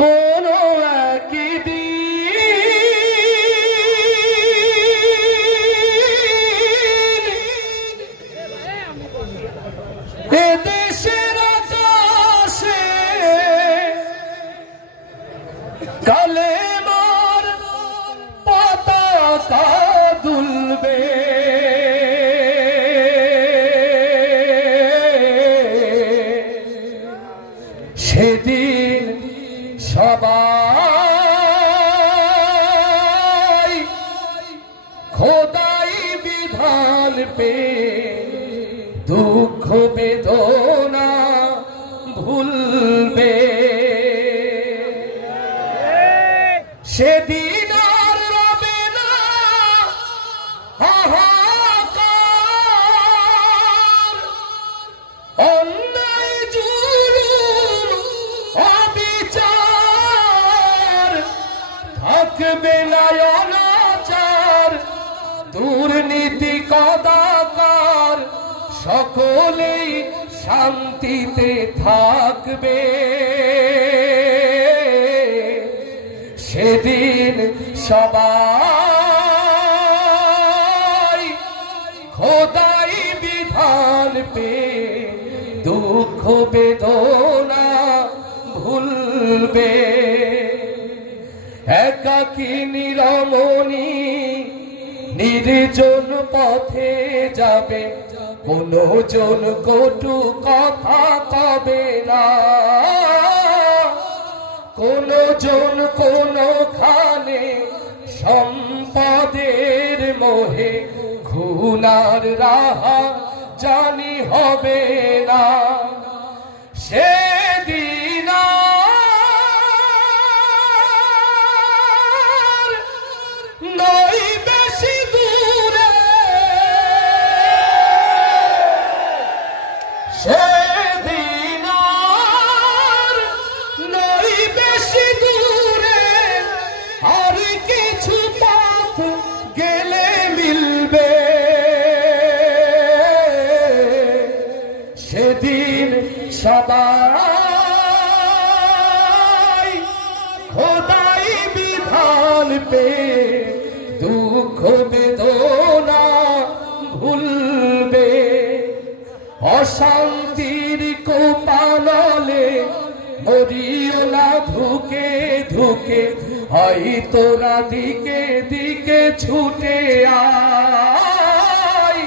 কোন একদিন এদেশের আকাশে কালেমার পতাকা দুলবে, সেদিন সবাই খোদাই বিধান পে দুঃখ বেদনা ভুলবে, সেদিন আর রবে না হাহাকার, অন্যায় জুলুম অবিচার, থাকবে না অনাচার দুর্নীতি কদাকার, সকলেই শান্তিতে থাকবে, সেদিন সবাই খোদাই বিধান পে দুঃখ বেদনা ভুলবে, একাকিনী রমণী নির্জন পথে যাবে, কোনো জন কটু কথা কবে না, কোন জন কোনখানে সম্পদের মোহে খুনার রাহা জানি হবে না, সেদিন নই বেশি দূরে, সেদিন নই বেশি দূরে, আর কিছু পথ গেলে মিলবে, সেদিন সবাই খোদাই বিধান পে দুঃখ বেদনা ভুলবে, অশান্তির কোপানলে মরিও না ধুকে ধুকে, হয় তোরা দিকে দিকে ছুটে আয়,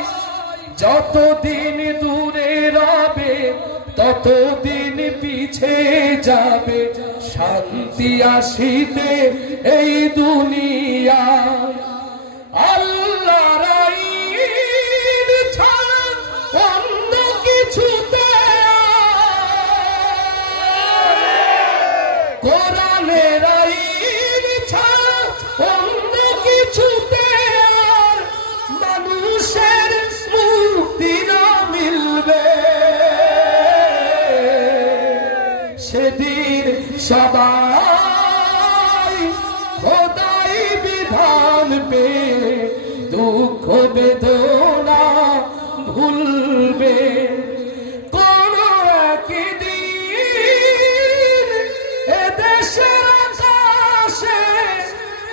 যতদিন দূরে রবে ততদিন পিছে যাবে, শান্তি আসিতে এই দুনিয়া, আল্লাহর আইন ছাড়া অন্য কিছুতে, কোরআনের আইন ছাড়া অন্য কিছুতে আর মানুষের মুক্তি না মিলবে, সেদিন সবাই খোদাই বিধান পে দুঃখ বেদনা ভুলবে, কোন একদিন এদেশের আকাশে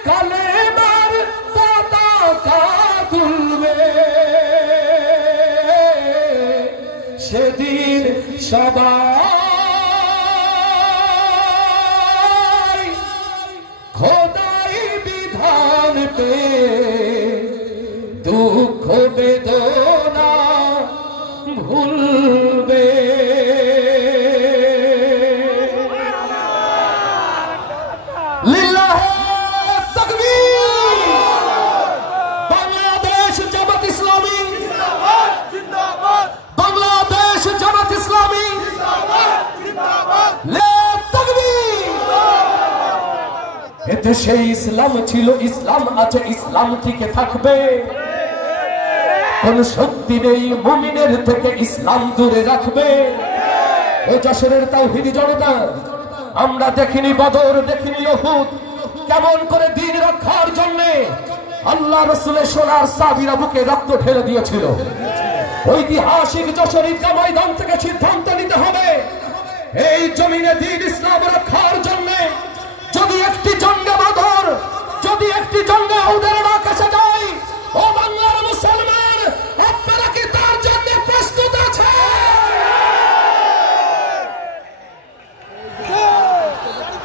কালেমার পতাকা দুলবে, সেদিন সবাই খোদাই বিধান পে দুঃখ বেদনা ভুলবে। লিল্লাহে তাকবীর। বাংলাদেশ জামাত ইসলামী জিন্দাবাদ জিন্দাবাদ, বাংলাদেশ জামাত ইসলামী জিন্দাবাদ জিন্দাবাদ, এদেশে ইসলাম ছিল, ইসলাম আছে, ইসলাম টিকে থাকবে, কোন শক্তি নেই মুমিনের থেকে ইসলাম দূরে রাখবে। ও যশোরের তাওহীদি জনতা, আমরা দেখিনি বদর, দেখিনি উহুদ, কেমন করে দ্বীন রক্ষার জন্য আল্লাহ রাসূলের সোনার সাহাবীরা বুকে রক্ত ঢেলে দিয়েছিল। ঐতিহাসিক যশোর ঈদগাহ ময়দান থেকে সিদ্ধান্ত নিতে হবে, এই জমিনে দ্বীন ইসলাম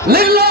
লিল্লাহ